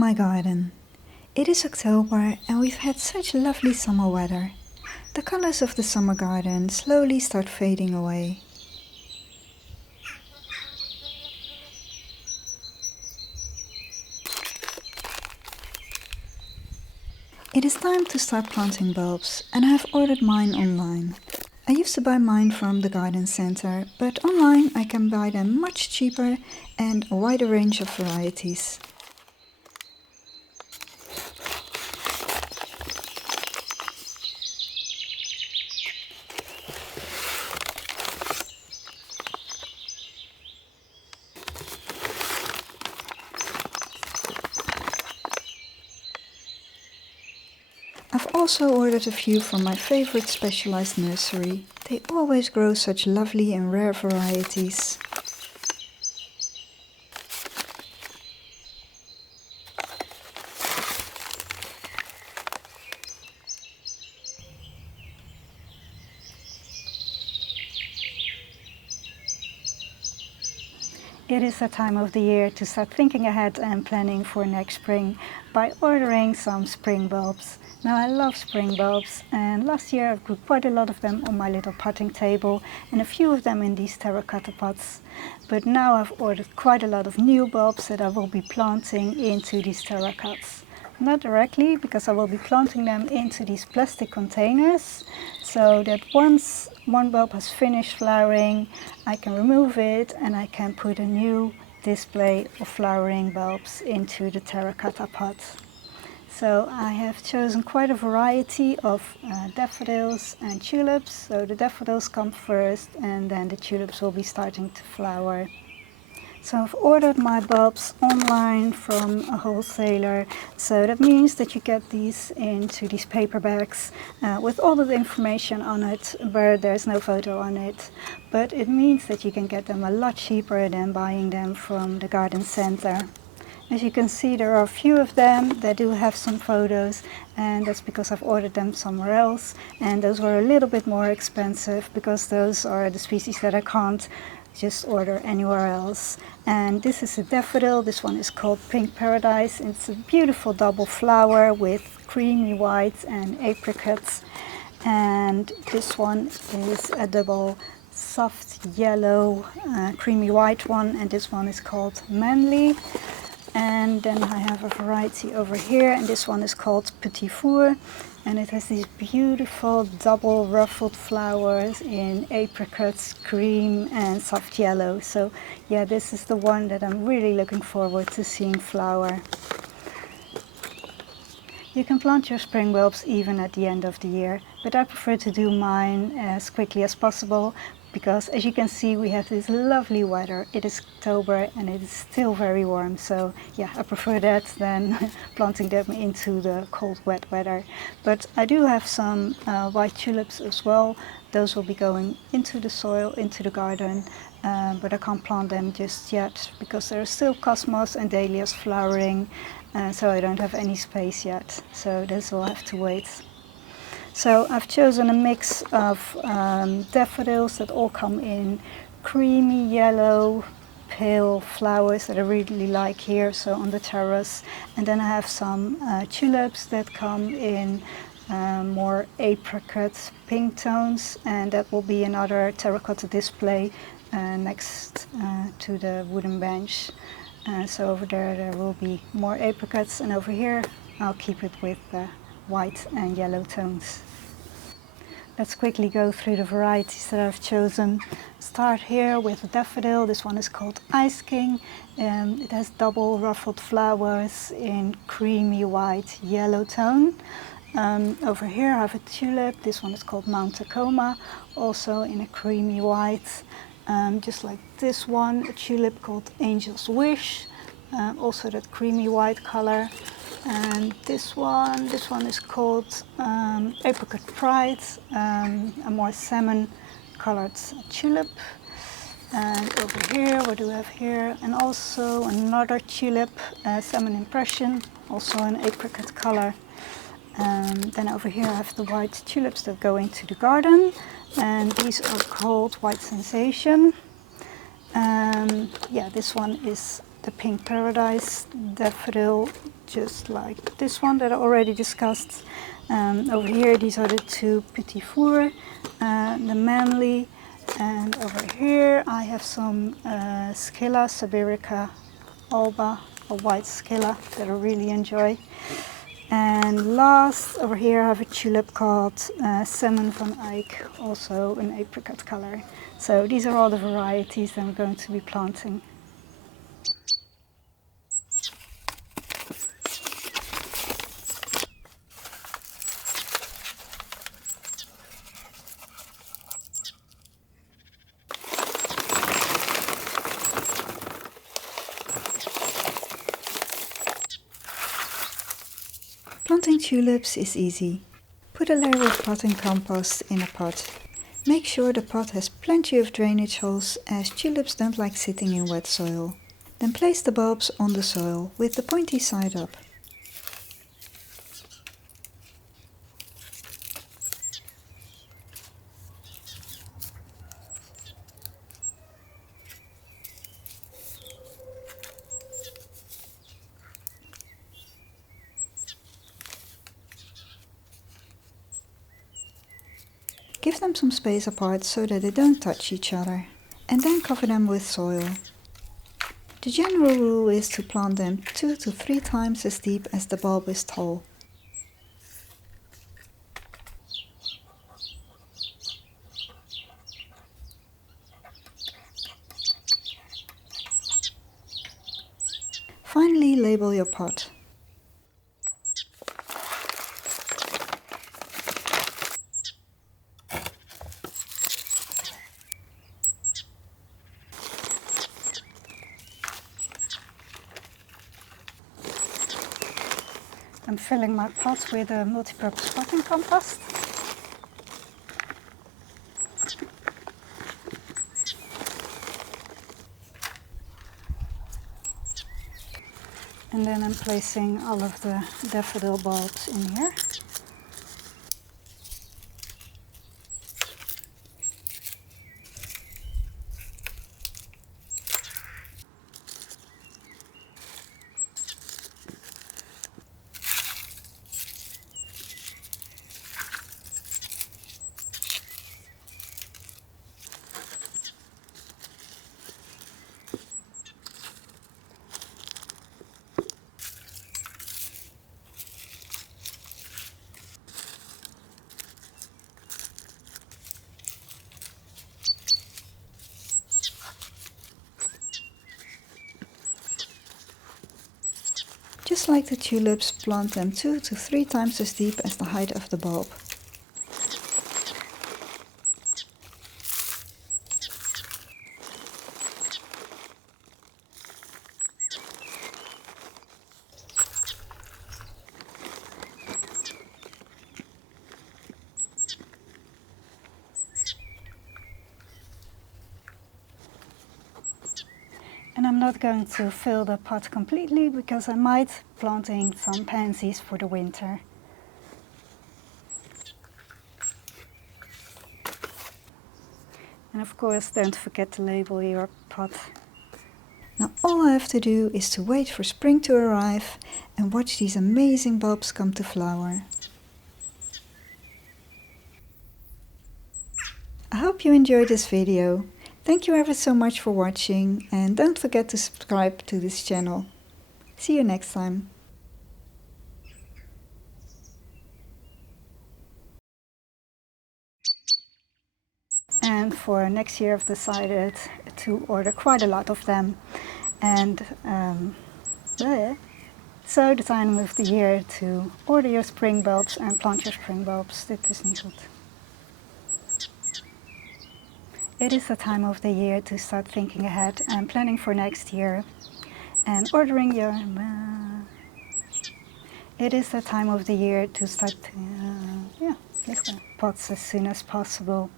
my garden. It is October and we've had such lovely summer weather. The colors of the summer garden slowly start fading away. It is time to start planting bulbs and I have ordered mine online. I used to buy mine from the garden center, but online I can buy them much cheaper and a wider range of varieties. I've also ordered a few from my favorite specialized nursery. They always grow such lovely and rare varieties. It is that time of the year to start thinking ahead and planning for next spring by ordering some spring bulbs. Now I love spring bulbs and last year I grew quite a lot of them on my little potting table and a few of them in these terracotta pots. But now I've ordered quite a lot of new bulbs that I will be planting into these terracottas. Not directly, because I will be planting them into these plastic containers, so that once one bulb has finished flowering, I can remove it and I can put a new display of flowering bulbs into the terracotta pot. So I have chosen quite a variety of daffodils and tulips. So the daffodils come first and then the tulips will be starting to flower. So I've ordered my bulbs online from a wholesaler, so that means that you get these into these paper bags with all of the information on it, where there's no photo on it. But it means that you can get them a lot cheaper than buying them from the garden center. As you can see, there are a few of them that do have some photos, and that's because I've ordered them somewhere else, and those were a little bit more expensive because those are the species that I can't just order anywhere else. And this is a daffodil. This one is called Pink Paradise. It's a beautiful double flower with creamy white and apricots. And this one is a double soft yellow creamy white one, and this one is called Manly. And then I have a variety over here, and this one is called Petit Four, and it has these beautiful double ruffled flowers in apricots, cream and soft yellow. So yeah, this is the one that I'm really looking forward to seeing flower. You can plant your spring bulbs even at the end of the year, but I prefer to do mine as quickly as possible because, as you can see, we have this lovely weather. It is October and it is still very warm, so yeah, I prefer that than planting them into the cold, wet weather. But I do have some white tulips as well. Those will be going into the soil, into the garden, but I can't plant them just yet because there are still cosmos and dahlias flowering, so I don't have any space yet, so this will have to wait. So I've chosen a mix of daffodils that all come in creamy yellow, pale flowers that I really like here, so on the terrace. And then I have some tulips that come in more apricot pink tones, and that will be another terracotta display next to the wooden bench. So over there will be more apricots, and over here I'll keep it with white and yellow tones. Let's quickly go through the varieties that I've chosen. Start here with a daffodil. This one is called Ice King. It has double ruffled flowers in creamy white yellow tone. Over here I have a tulip. This one is called Mount Tacoma, also in a creamy white. Just like this one, a tulip called Angel's Wish, also that creamy white color. And this one is called Apricot Pride, a more salmon colored tulip. And over here, what do we have here? And also another tulip, Salmon Impression, also an apricot color. Then over here I have the white tulips that go into the garden, and these are called White Sensation. Yeah, this one is the pink paradise daffodil, just like this one that I already discussed. Over here, these are the two petit fours, the manly, and over here I have some Scilla Siberica alba, a white Scilla that I really enjoy. And last, over here I have a tulip called Salmon van Eyck, also an apricot color. So these are all the varieties that I'm going to be planting. Planting tulips is easy. Put a layer of potting compost in a pot. Make sure the pot has plenty of drainage holes, as tulips don't like sitting in wet soil. Then place the bulbs on the soil with the pointy side up. Give them some space apart so that they don't touch each other, and then cover them with soil. The general rule is to plant them 2 to 3 times as deep as the bulb is tall. Finally, label your pot. I'm filling my pot with a multi-purpose potting compost. And then I'm placing all of the daffodil bulbs in here. Just like the tulips, plant them 2 to 3 times as deep as the height of the bulb. And I'm not going to fill the pot completely because I might planting some pansies for the winter. And of course, don't forget to label your pot. Now all I have to do is to wait for spring to arrive and watch these amazing bulbs come to flower. I hope you enjoyed this video. Thank you ever so much for watching, and don't forget to subscribe to this channel. See you next time. And for next year I've decided to order quite a lot of them. And so the time of the year to order your spring bulbs and plant your spring bulbs. Dit is niet goed. It is the time of the year to start thinking ahead and planning for next year and ordering your... It is the time of the year to start pots as soon as possible.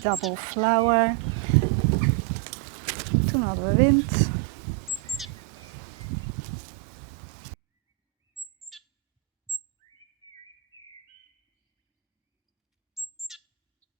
Double flower. Toen hadden we wind.